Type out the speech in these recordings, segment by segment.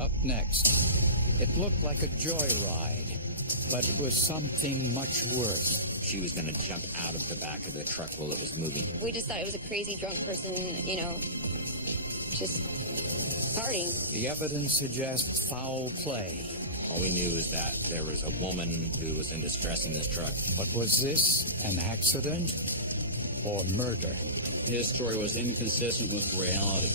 Up next, it looked like a joyride, but it was something much worse. She was going to jump out of the back of the truck while it was moving. We just thought it was a crazy drunk person, just partying. The evidence suggests foul play. All we knew is that there was a woman who was in distress in this truck. But was this an accident or murder? His story was inconsistent with reality.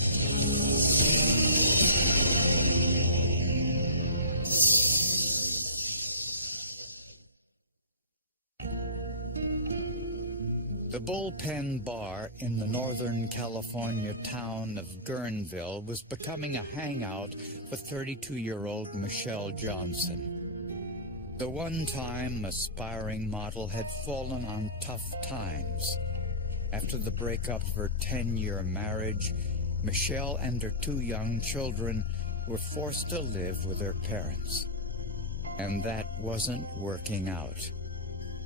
The Bullpen Bar in the Northern California town of Guerneville was becoming a hangout for 32-year-old Michelle Johnson. The one-time aspiring model had fallen on tough times. After the breakup of her 10-year marriage, Michelle and her 2 young children were forced to live with their parents. And that wasn't working out.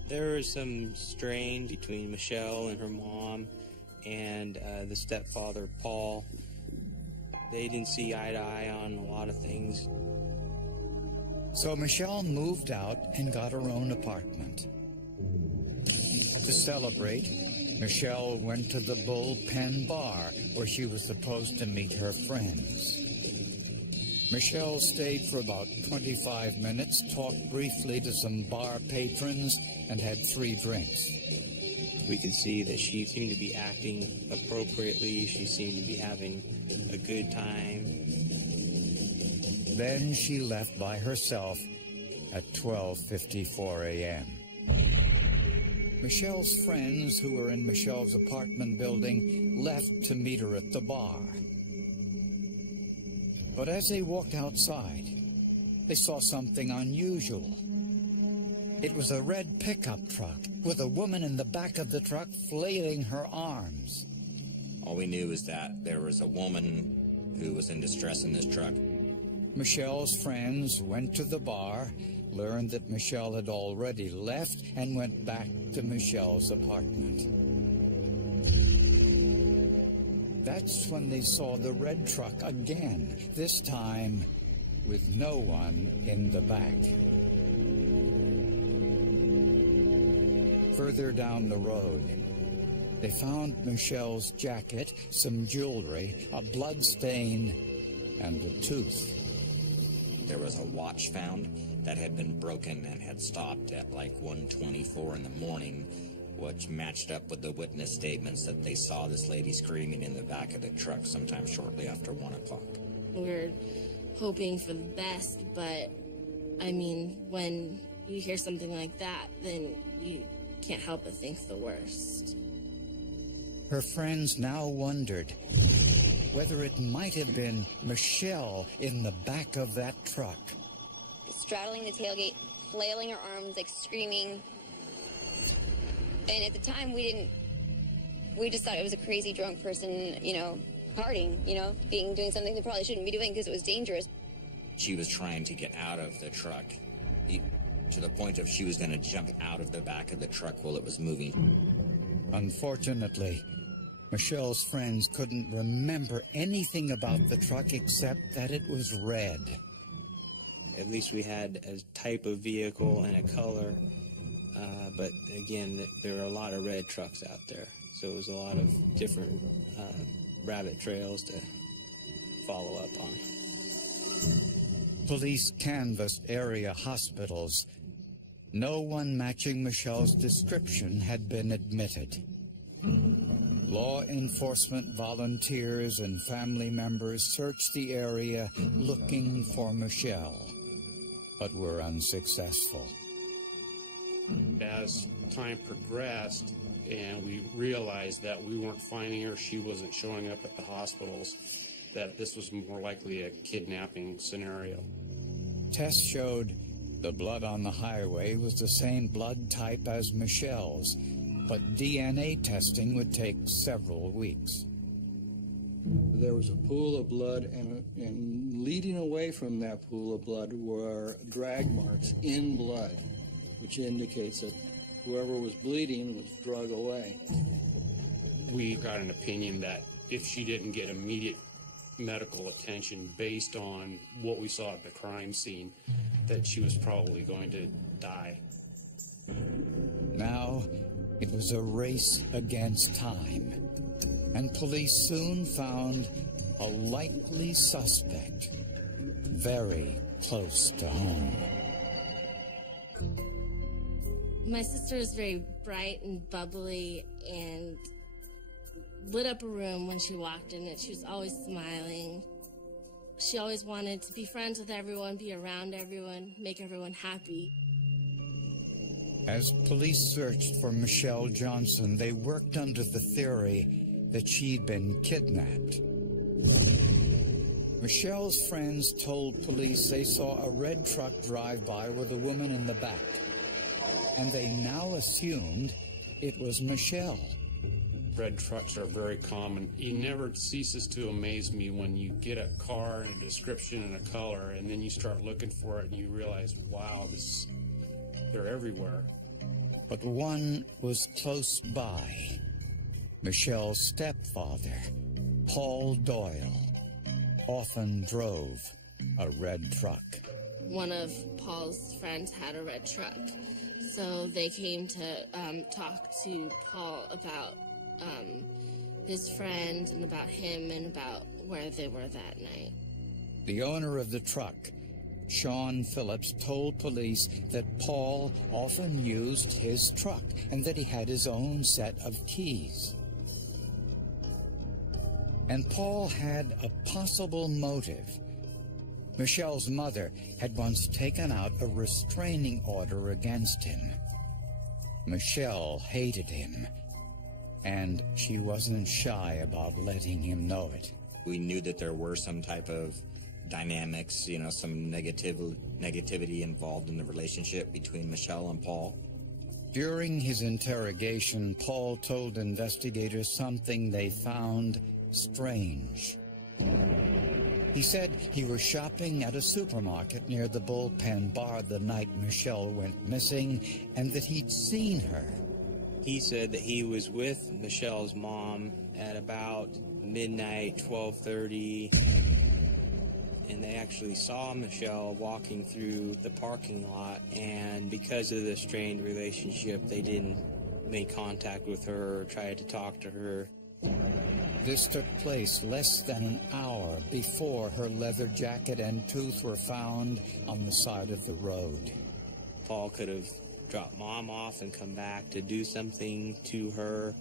There was some strain between Michelle and her mom and the stepfather, Paul. They didn't see eye to eye on a lot of things. So Michelle moved out and got her own apartment. To celebrate, Michelle went to the Bullpen Bar where she was supposed to meet her friends. Michelle stayed for about 25 minutes, talked briefly to some bar patrons, and had 3 drinks. We could see that she seemed to be acting appropriately. She seemed to be having a good time. Then she left by herself at 12:54 a.m. Michelle's friends, who were in Michelle's apartment building, left to meet her at the bar. But as they walked outside, they saw something unusual. It was a red pickup truck with a woman in the back of the truck flailing her arms. All we knew is that there was a woman who was in distress in this truck. Michelle's friends went to the bar, learned that Michelle had already left, and went back to Michelle's apartment. That's when they saw the red truck again, this time with no one in the back. Further down the road, they found Michelle's jacket, some jewelry, a blood stain, and a tooth. There was a watch found that had been broken and had stopped at like 1:24 in the morning, which matched up with the witness statements that they saw this lady screaming in the back of the truck sometime shortly after 1 o'clock. We're hoping for the best, but, when you hear something like that, then you can't help but think the worst. Her friends now wondered whether it might have been Michelle in the back of that truck. Straddling the tailgate, flailing her arms, screaming. And at the time, we just thought it was a crazy drunk person, partying, doing something they probably shouldn't be doing because it was dangerous. She was trying to get out of the truck to the point of she was going to jump out of the back of the truck while it was moving. Unfortunately, Michelle's friends couldn't remember anything about the truck except that it was red. At least we had a type of vehicle and a color. But again, there are a lot of red trucks out there. So it was a lot of different rabbit trails to follow up on. Police canvassed area hospitals. No one matching Michelle's description had been admitted. Law enforcement volunteers and family members searched the area looking for Michelle, but were unsuccessful. As time progressed and we realized that we weren't finding her, she wasn't showing up at the hospitals, that this was more likely a kidnapping scenario. Tests showed the blood on the highway was the same blood type as Michelle's, but DNA testing would take several weeks. There was a pool of blood, and leading away from that pool of blood were drag marks in blood, which indicates that whoever was bleeding was drug away. We got an opinion that if she didn't get immediate medical attention based on what we saw at the crime scene, that she was probably going to die. Now, it was a race against time, and police soon found a likely suspect very close to home. My sister was very bright and bubbly and lit up a room when she walked in it. She was always smiling. She always wanted to be friends with everyone, be around everyone, make everyone happy. As police searched for Michelle Johnson, they worked under the theory that she'd been kidnapped. Michelle's friends told police they saw a red truck drive by with a woman in the back, and they now assumed it was Michelle. Red trucks are very common. It never ceases to amaze me when you get a car and a description and a color, and then you start looking for it and you realize, wow, they're everywhere. But one was close by. Michelle's stepfather, Paul Doyle, often drove a red truck. One of Paul's friends had a red truck, so they came to talk to Paul about his friend and about him and about where they were that night. The owner of the truck, Sean Phillips, told police that Paul often used his truck and that he had his own set of keys. And Paul had a possible motive. Michelle's mother had once taken out a restraining order against him. Michelle hated him, and she wasn't shy about letting him know it. We knew that there were some type of dynamics, some negativity involved in the relationship between Michelle and Paul. During his interrogation, Paul told investigators something they found strange. He said he was shopping at a supermarket near the Bullpen Bar the night Michelle went missing, and that he'd seen her. He said that he was with Michelle's mom at about midnight, 12:30, and they actually saw Michelle walking through the parking lot, and because of the strained relationship, they didn't make contact with her or try to talk to her. This took place less than an hour before her leather jacket and tooth were found on the side of the road. Paul could have dropped Mom off and come back to do something to her.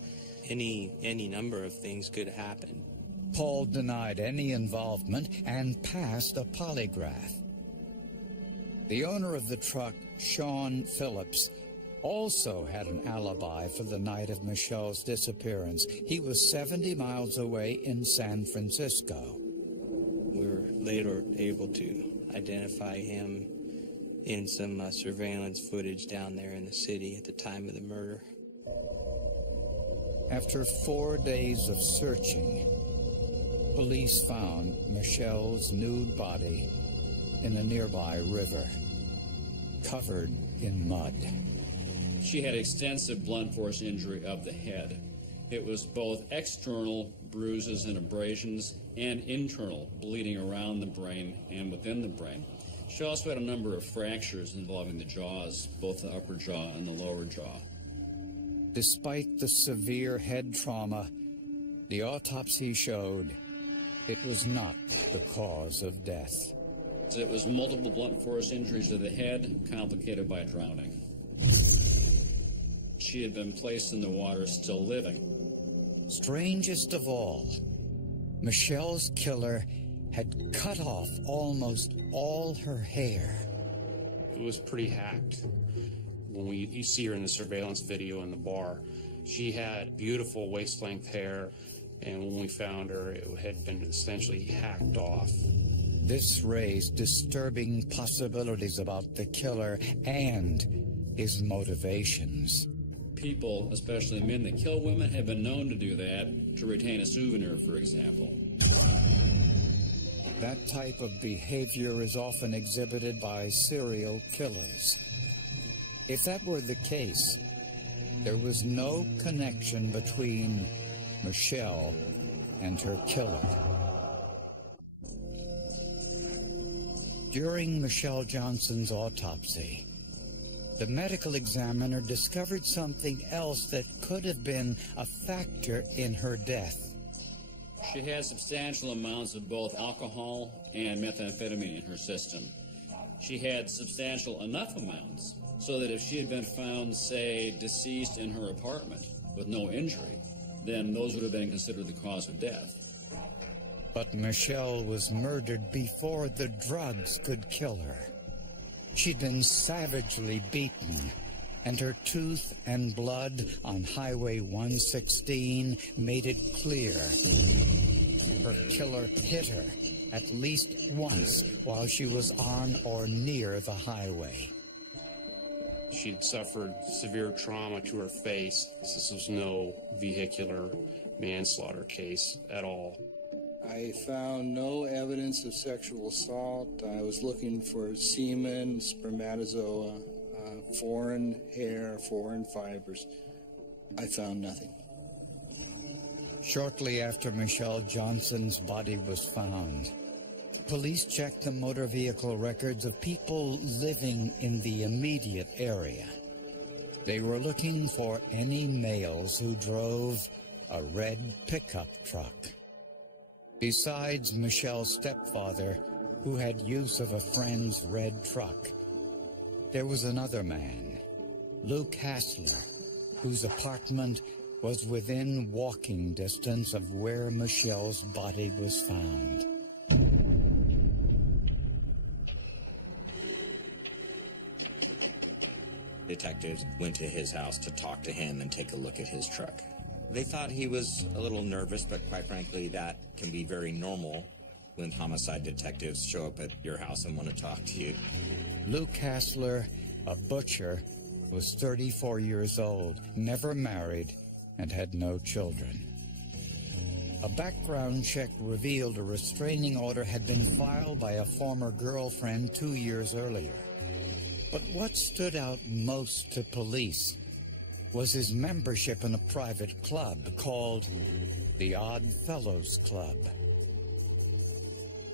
Any number of things could happen. Paul denied any involvement and passed a polygraph. The owner of the truck, Sean Phillips, also had an alibi for the night of Michelle's disappearance. He was 70 miles away in San Francisco. We were later able to identify him in some surveillance footage down there in the city at the time of the murder. After 4 days of searching, police found Michelle's nude body in a nearby river, covered in mud. She had extensive blunt force injury of the head. It was both external bruises and abrasions and internal bleeding around the brain and within the brain. She also had a number of fractures involving the jaws, both the upper jaw and the lower jaw. Despite the severe head trauma, the autopsy showed it was not the cause of death. It was multiple blunt force injuries to the head, complicated by drowning. She had been placed in the water still living. Strangest of all, Michelle's killer had cut off almost all her hair. It was pretty hacked. When you see her in the surveillance video in the bar, she had beautiful waist-length hair, and when we found her, it had been essentially hacked off. This raised disturbing possibilities about the killer and his motivations. People, especially men that kill women, have been known to do that to retain a souvenir, for example. That type of behavior is often exhibited by serial killers. If that were the case, there was no connection between Michelle and her killer. During Michelle Johnson's autopsy, the medical examiner discovered something else that could have been a factor in her death. She had substantial amounts of both alcohol and methamphetamine in her system. She had substantial enough amounts so that if she had been found, say, deceased in her apartment with no injury, then those would have been considered the cause of death. But Michelle was murdered before the drugs could kill her. She'd been savagely beaten, and her tooth and blood on Highway 116 made it clear her killer hit her at least once while she was on or near the highway. She'd suffered severe trauma to her face. This was no vehicular manslaughter case at all. I found no evidence of sexual assault. I was looking for semen, spermatozoa, foreign hair, foreign fibers. I found nothing. Shortly after Michelle Johnson's body was found, police checked the motor vehicle records of people living in the immediate area. They were looking for any males who drove a red pickup truck. Besides Michelle's stepfather, who had use of a friend's red truck, there was another man, Luke Hassler, whose apartment was within walking distance of where Michelle's body was found. Detectives went to his house to talk to him and take a look at his truck. They thought he was a little nervous, but quite frankly, that can be very normal when homicide detectives show up at your house and want to talk to you. Luke Hassler, a butcher, was 34 years old, never married, and had no children. A background check revealed a restraining order had been filed by a former girlfriend 2 years earlier. But what stood out most to police was his membership in a private club called the Odd Fellows Club.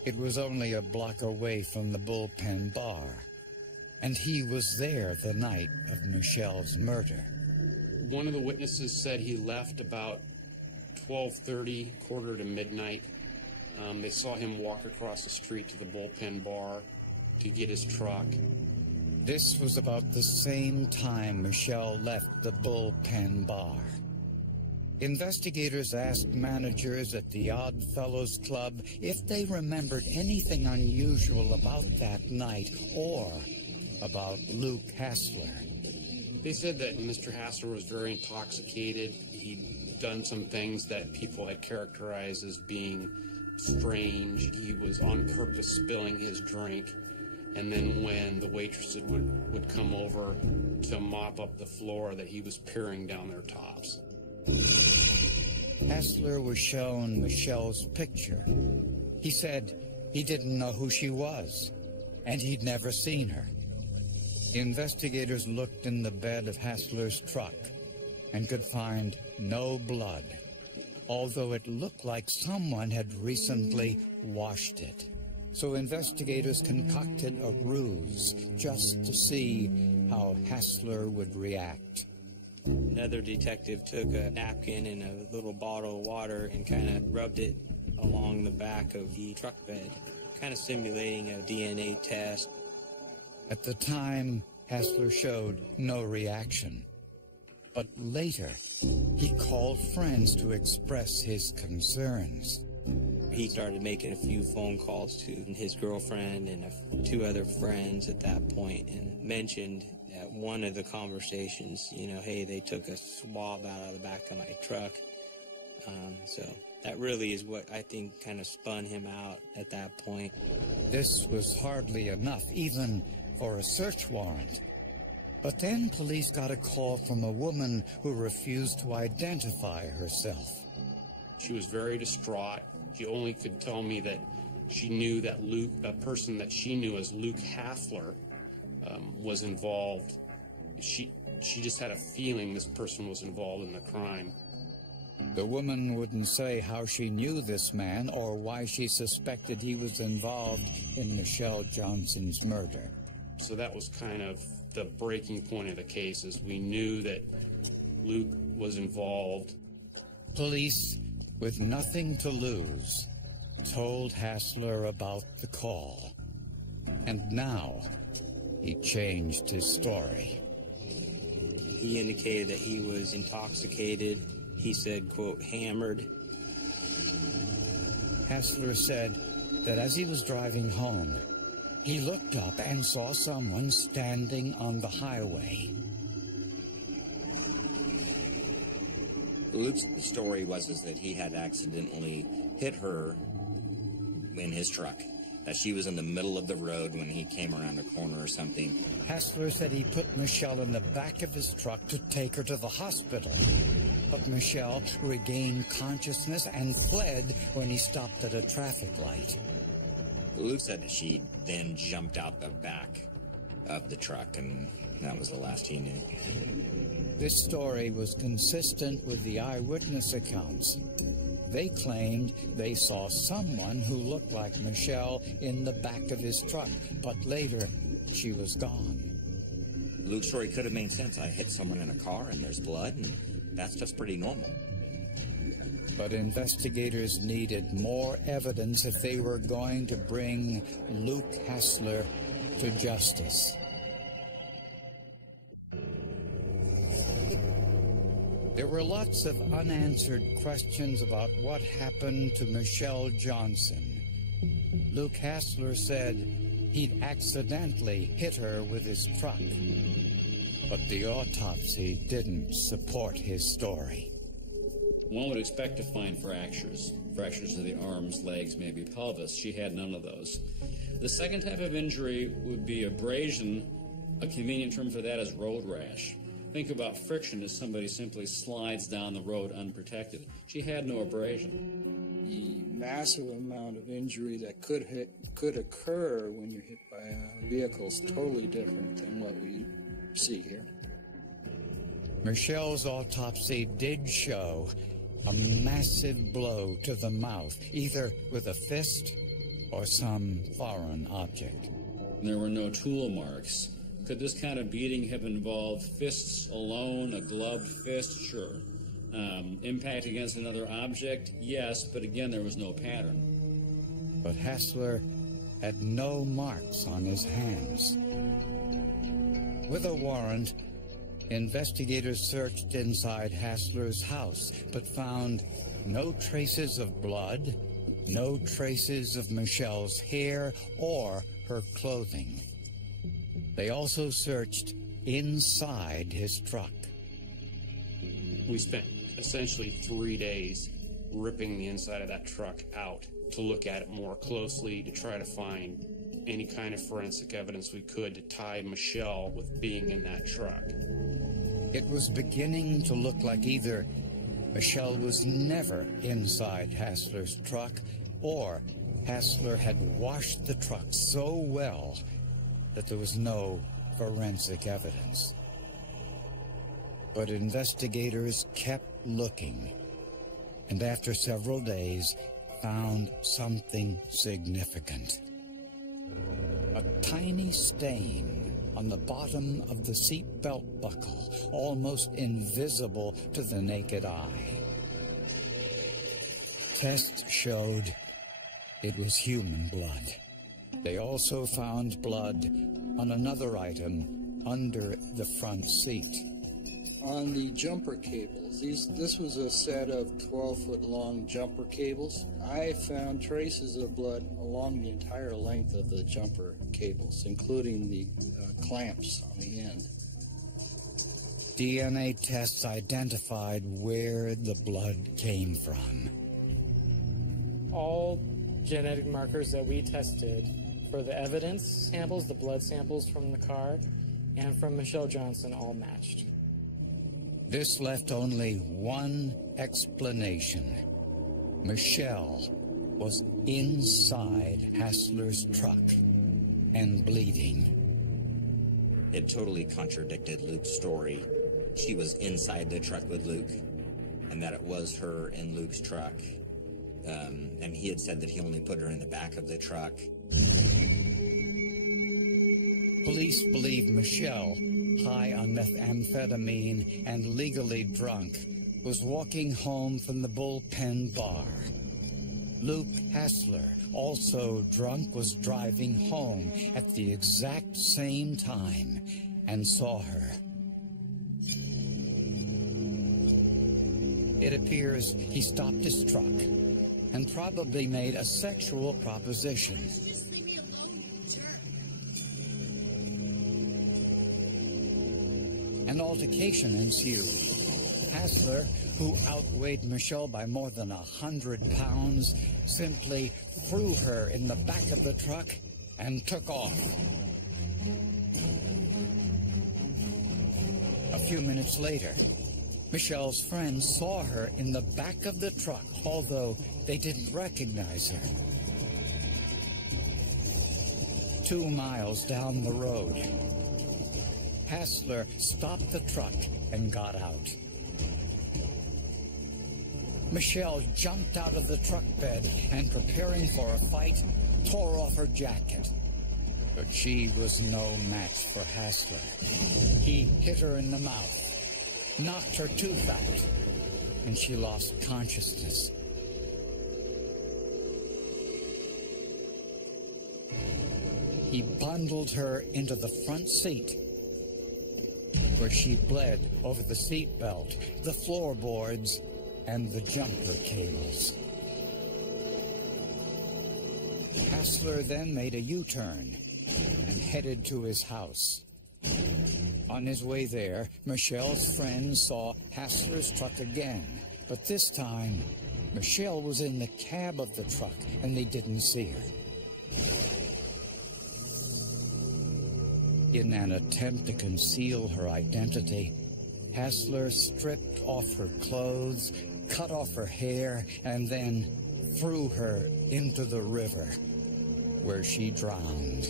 It was only a block away from the Bullpen Bar, and he was there the night of Michelle's murder. One of the witnesses said he left about 12:30, quarter to midnight. They saw him walk across the street to the Bullpen Bar to get his truck. This was about the same time Michelle left the Bullpen Bar. Investigators asked managers at the Odd Fellows Club if they remembered anything unusual about that night or about Luke Hassler. They said that Mr. Hassler was very intoxicated. He'd done some things that people had characterized as being strange. He was on purpose spilling his drink. And then when the waitresses would come over to mop up the floor, that he was peering down their tops. Hassler was shown Michelle's picture. He said he didn't know who she was, and he'd never seen her. Investigators looked in the bed of Hassler's truck and could find no blood, although it looked like someone had recently washed it. So investigators concocted a ruse just to see how Hassler would react. Another detective took a napkin and a little bottle of water and kind of rubbed it along the back of the truck bed, kind of simulating a DNA test. At the time, Hassler showed no reaction. But later, he called friends to express his concerns. He started making a few phone calls to his girlfriend and two other friends at that point and mentioned at one of the conversations, hey, they took a swab out of the back of my truck. So that really is what I think kind of spun him out at that point. This was hardly enough, even for a search warrant. But then police got a call from a woman who refused to identify herself. She was very distraught. She only could tell me that she knew that Luke, a person that she knew as Luke Hassler, was involved. She just had a feeling this person was involved in the crime. The woman wouldn't say how she knew this man or why she suspected he was involved in Michelle Johnson's murder. So that was kind of the breaking point of the case, is we knew that Luke was involved. Police, with nothing to lose, told Hassler about the call. And now, he changed his story. He indicated that he was intoxicated. He said, quote, hammered. Hassler said that as he was driving home, he looked up and saw someone standing on the highway. Luke's story was that he had accidentally hit her in his truck, that she was in the middle of the road when he came around a corner or something. Hassler said he put Michelle in the back of his truck to take her to the hospital. But Michelle regained consciousness and fled when he stopped at a traffic light. Luke said that she then jumped out the back of the truck, and that was the last he knew. This story was consistent with the eyewitness accounts. They claimed they saw someone who looked like Michelle in the back of his truck, but later she was gone. Luke's story could have made sense. I hit someone in a car and there's blood, and that's just pretty normal. But investigators needed more evidence if they were going to bring Luke Hassler to justice. There were lots of unanswered questions about what happened to Michelle Johnson. Luke Hassler said he'd accidentally hit her with his truck, but the autopsy didn't support his story. One would expect to find fractures of the arms, legs, maybe pelvis. She had none of those. The second type of injury would be abrasion. A convenient term for that is road rash. Think about friction as somebody simply slides down the road unprotected. She had no abrasion. The massive amount of injury that could occur when you're hit by a vehicle is totally different than what we see here. Michelle's autopsy did show a massive blow to the mouth, either with a fist or some foreign object. There were no tool marks. Could this kind of beating have involved fists alone, a gloved fist? Sure. Impact against another object? Yes, but again, there was no pattern. But Hassler had no marks on his hands. With a warrant, investigators searched inside Hassler's house, but found no traces of blood, no traces of Michelle's hair or her clothing. They also searched inside his truck. We spent essentially 3 days ripping the inside of that truck out to look at it more closely, to try to find any kind of forensic evidence we could to tie Michelle with being in that truck. It was beginning to look like either Michelle was never inside Hassler's truck, or Hassler had washed the truck so well that there was no forensic evidence. But investigators kept looking, and after several days found something significant. A tiny stain on the bottom of the seatbelt buckle, almost invisible to the naked eye. Tests showed it was human blood. They also found blood on another item under the front seat. On the jumper cables, this was a set of 12-foot-long jumper cables. I found traces of blood along the entire length of the jumper cables, including the clamps on the end. DNA tests identified where the blood came from. All genetic markers that we tested for the evidence samples, the blood samples from the car, and from Michelle Johnson all matched. This left only one explanation. Michelle was inside Hassler's truck and bleeding. It totally contradicted Luke's story. She was inside the truck with Luke. and that it was her in Luke's truck. And he had said that he only put her in the back of the truck. Police believe Michelle, high on methamphetamine and legally drunk, was walking home from the Bullpen Bar. Luke Hassler, also drunk, was driving home at the exact same time and saw her. It appears he stopped his truck and probably made a sexual proposition. An altercation ensued. Hassler, who outweighed Michelle by more than 100 pounds, simply threw her in the back of the truck and took off. A few minutes later, Michelle's friends saw her in the back of the truck, although they didn't recognize her. 2 miles down the road, Hassler stopped the truck and got out. Michelle jumped out of the truck bed and, preparing for a fight, tore off her jacket. But she was no match for Hassler. He hit her in the mouth, knocked her tooth out, and she lost consciousness. He bundled her into the front seat, where she bled over the seat belt, the floorboards, and the jumper cables. Hassler then made a U-turn and headed to his house. On his way there, Michelle's friends saw Hassler's truck again, but this time, Michelle was in the cab of the truck and they didn't see her. In an attempt to conceal her identity, Hassler stripped off her clothes, cut off her hair, and then threw her into the river, where she drowned.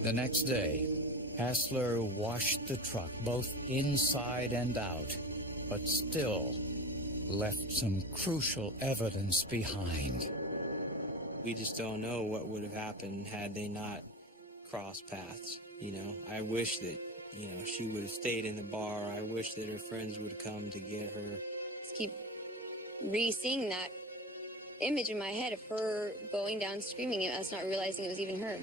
The next day, Hassler washed the truck both inside and out, but still left some crucial evidence behind. We just don't know what would have happened had they not crossed paths. I wish that, she would have stayed in the bar. I wish that her friends would come to get her. Just keep re-seeing that image in my head of her going down screaming and us not realizing it was even her.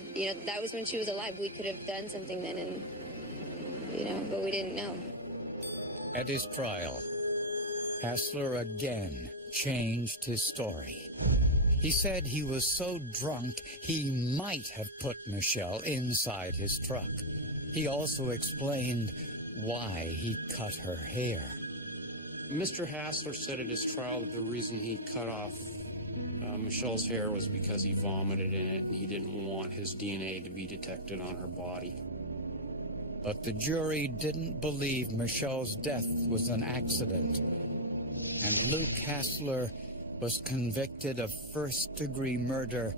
That was when she was alive. We could have done something then and, but we didn't know. At his trial, Hassler again changed his story. He said he was so drunk he might have put Michelle inside his truck. He also explained why he cut her hair. Mr. Hassler said at his trial that the reason he cut off Michelle's hair was because he vomited in it and he didn't want his DNA to be detected on her body. But the jury didn't believe Michelle's death was an accident, and Luke Hassler was convicted of first-degree murder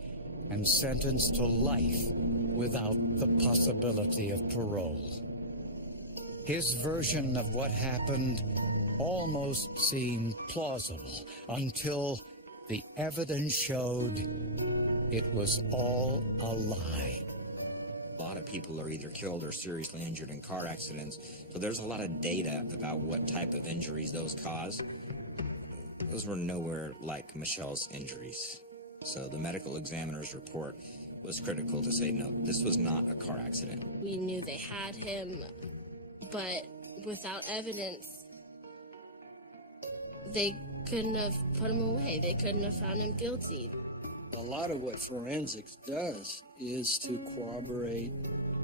and sentenced to life without the possibility of parole. His version of what happened almost seemed plausible until the evidence showed it was all a lie. A lot of people are either killed or seriously injured in car accidents, so there's a lot of data about what type of injuries those cause. Those were nowhere like Michelle's injuries. So the medical examiner's report was critical to say, no, this was not a car accident. We knew they had him, but without evidence, they couldn't have put him away. They couldn't have found him guilty. A lot of what forensics does is to corroborate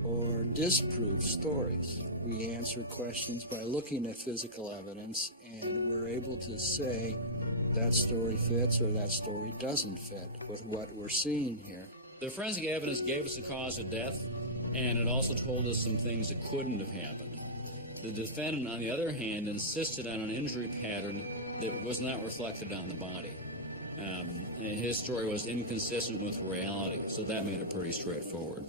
or disprove stories. We answer questions by looking at physical evidence, and we're able to say that story fits or that story doesn't fit with what we're seeing here. The forensic evidence gave us the cause of death, and it also told us some things that couldn't have happened. The defendant, on the other hand, insisted on an injury pattern that was not reflected on the body. And his story was inconsistent with reality, so that made it pretty straightforward.